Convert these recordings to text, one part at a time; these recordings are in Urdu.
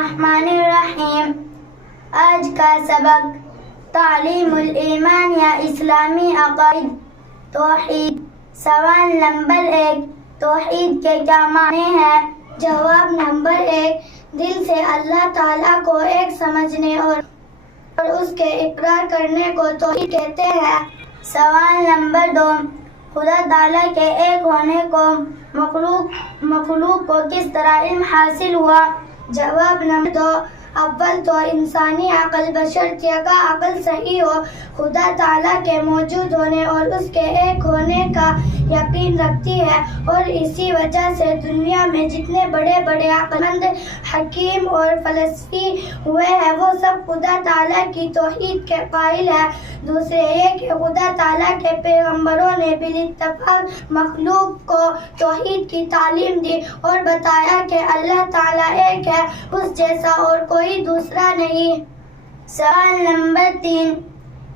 الرحمن الرحیم۔ آج کا سبق تعلیم الایمان یا اسلامی عقائد توحید۔ سوال نمبر 1، توحید کے کیا معنی ہیں؟ جواب نمبر 1، دل سے اللہ تعالیٰ کو ایک سمجھنے اور اس کے اقرار کرنے کو توحید کہتے ہیں۔ سوال نمبر 2، خدا تعالیٰ کے ایک ہونے کو مخلوق کو کس طرح علم حاصل ہوا؟ جواب نمبر 2، اول تو انسانی عقل بشرطیہ کا عقل صحیح ہو خدا تعالیٰ کے موجود ہونے اور اس کے ایک ہونے کا یقین رکھتی ہے، اور اسی وجہ سے دنیا میں جتنے بڑے بڑے عقل مند حکیم اور فلسفی ہوئے ہیں وہ سب خدا تعالیٰ کی توحید کے قائل ہیں۔ دوسرے یہ کہ خدا تعالیٰ کے پیغمبروں نے بالاتفاق مخلوق کو توحید کی تعلیم دی اور بتایا کہ اللہ تعالیٰ ایک ہے، اس جیسا اور کوئی دوسرا نہیں۔ سوال نمبر 3،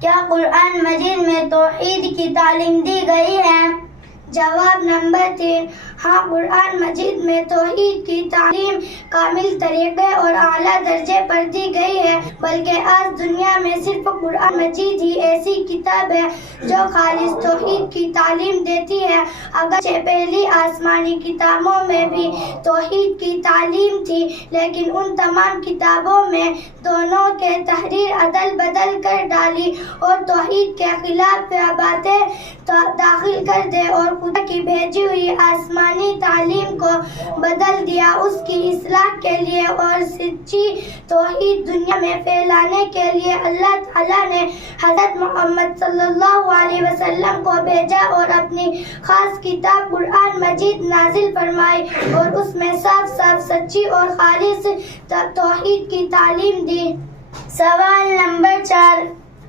کیا قرآن مجید میں توحید کی تعلیم دی گئی ہے؟ جواب نمبر 3، ہاں، قرآن مجید میں توحید کی تعلیم کامل طریقے اور اعلیٰ درجے پر دی گئی ہے، بلکہ آج دنیا میں صرف قرآن مجید ہی ایسی کتاب ہے جو خالص توحید کی تعلیم دیتی ہے۔ اگرچہ پہلی آسمانی کتابوں میں بھی توحید کی تعلیم تھی، لیکن ان تمام کتابوں میں دونوں کے تحریر عدل بدل کر ڈالی اور توحید کے خلاف باتیں داخل کر دے اور خدا کی بھیجی ہوئی آسمانی تعلیم کو بدل دیا۔ اس کی اصلاح کے لیے اور سچی توحید دنیا میں پھیلانے کے لیے اللہ تعالیٰ نے حضرت محمد صلی اللہ علیہ وسلم کو بھیجا اور اپنی خاص کتاب قرآن مجید نازل فرمائی اور اس میں صاف صاف سچی اور خالص توحید کی تعلیم دی۔ سوال نمبر 4،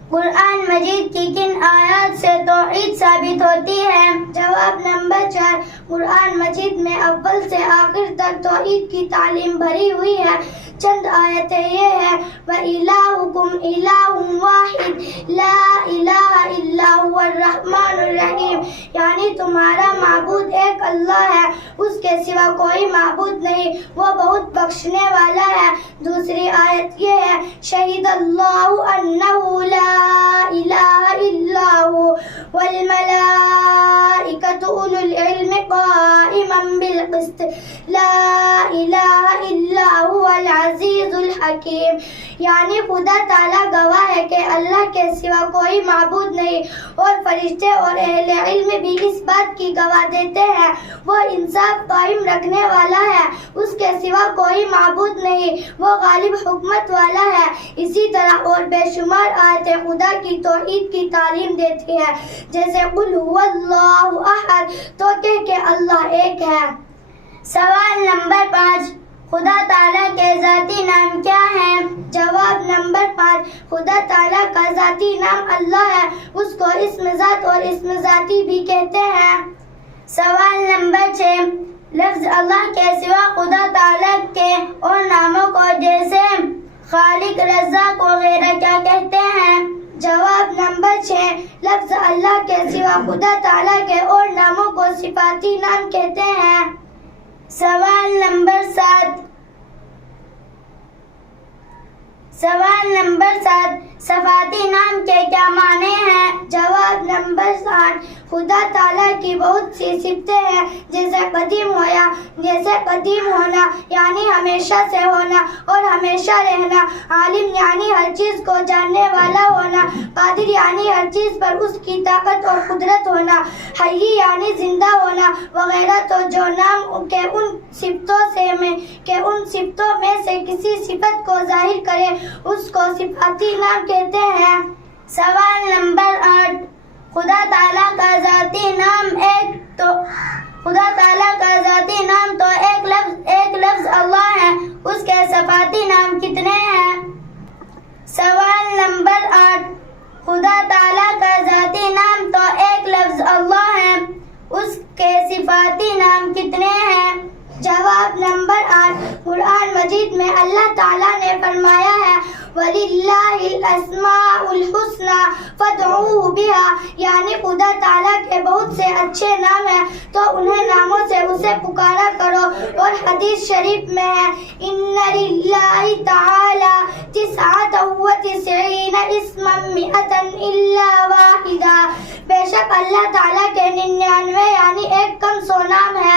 قرآن مجید کی کن آیات سے توحید ثابت ہوتی ہے؟ جواب نمبر 4، قرآن مجید میں اول سے آخر تک توحید کی تعلیم بھری ہوئی ہے۔ چند آیتیں یہ ہیں: وَإِلَٰهُكُمْ إِلَٰهٌ وَاحِدٌ لَا إِلَٰهَ إِلَّا هُوَ الرَّحْمَٰنُ الرَّحِيمُ، یعنی تمہارا معبود ایک اللہ ہے، اس کے سوا کوئی معبود نہیں، وہ بہت بخشنے والا ہے۔ دوسری آیت یہ ہے: شہید اللہ انہ لا الہ الا هو والملائکۃ اولو العلم قائما بالقسط لا الہ الا هو العزیز الحکیم، یعنی خدا تعالیٰ گواہ ہے کہ اللہ کے سوا کوئی معبود نہیں، اور فرشتے اور اہل علم بھی اس بات کی گواہ دیتے ہیں، وہ انصاف قائم رکھنے والا ہے، اس کے سوا کوئی معبود نہیں، وہ غالب حکمت والا ہے۔ اسی طرح اور بے شمار آیتیں خدا کی توحید کی تعلیم دیتی ہے، جیسے قل هو اللہ احد، تو کہ اللہ ایک ہے۔ سوال نمبر 5، خدا تعالیٰ کے ذاتی نام کیا ہیں؟ جواب نمبر 5، خدا تعالیٰ کا ذاتی نام اللہ ہے، اس کو اسم ذات اور اسم ذاتی بھی کہتے ہیں۔ سوال نمبر 6، لفظ اللہ کے سوا خدا تعالیٰ کے اور ناموں کو جیسے خالق، رزاق وغیرہ کیا کہتے ہیں؟ جواب نمبر 6، لفظ اللہ کے سوا خدا تعالیٰ کے اور ناموں کو صفاتی نام کہتے ہیں۔ سوال نمبر 7، صفاتی نام کے کیا معنی ہیں؟ جواب نمبر 8، خدا تعالیٰ کی بہت سی صفتیں ہیں، جیسے قدیم ہونا یعنی ہمیشہ سے ہونا اور ہمیشہ رہنا، عالم یعنی ہر چیز کو جاننے والا ہونا، قادر یعنی ہر چیز پر اس کی طاقت اور قدرت ہونا، حی یعنی زندہ ہونا وغیرہ۔ تو جو نام کے ان صفتوں میں سے کسی صفت کو ظاہر کرے اس کو صفاتی نام کہتے ہیں۔ سوال نمبر 8، خدا تعالیٰ کا ذاتی نام تو ایک لفظ اللہ ہے، اس کے صفاتی نام کتنے ہیں؟ سوال نمبر 8، خدا تعالیٰ کا ذاتی نام تو ایک لفظ اللہ ہے، اس کے صفاتی نام کتنے ہیں؟ جواب نمبر 8، قرآن مجید میں اللہ تعالیٰ نے فرمایا ہے وَلِلَّهِ الْأَسْمَاءُ الْحُسْنَى فَادْعُوهُ بِهَا، یعنی خدا تعالیٰ کے بہت سے اچھے نام ہیں تو انہیں ناموں سے اسے پکارا کرو، اور حدیث شریف میں ہے إِنَّ اللہ تعالی 99 اسما 100 الا واحدہ، بے شک اللہ تعالیٰ کے 99 یعنی ایک کم 100 نام ہے